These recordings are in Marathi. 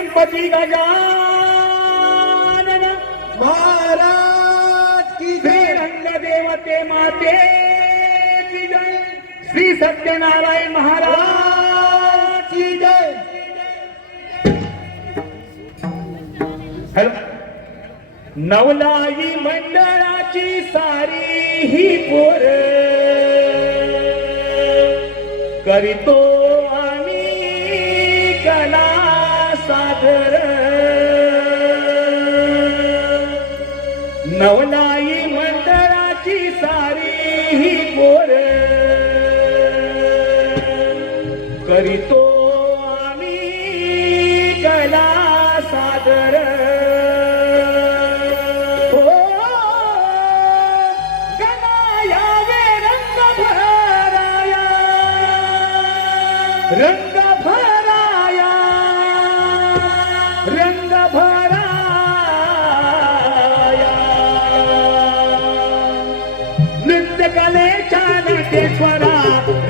गणपती गजानन महाराज की जय। रंग देवते माते की जय। श्री सत्यनारायण महाराज की जय। हॅलो। नवलाई मंडळाची सारी ही पोर करीतो नवलाई मंडळाची सारी ही गोर करीतो आम्ही कला सादर. हो रंग चार्टेश्वागात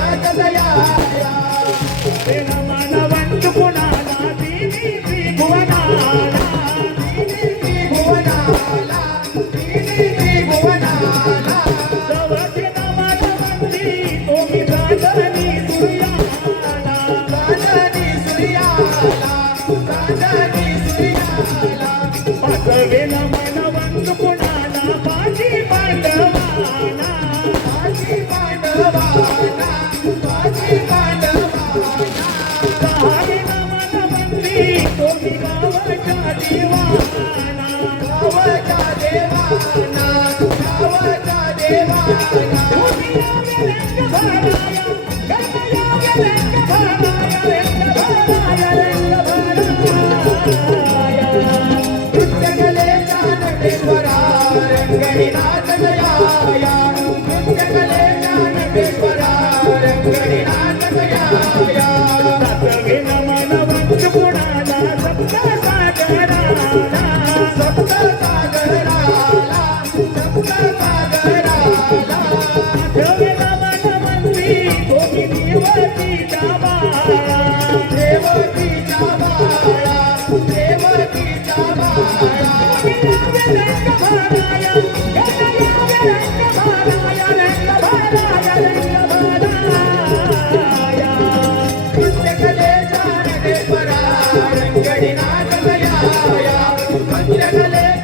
ಆಟದಲ್ಲಿ Thank you. Let's go.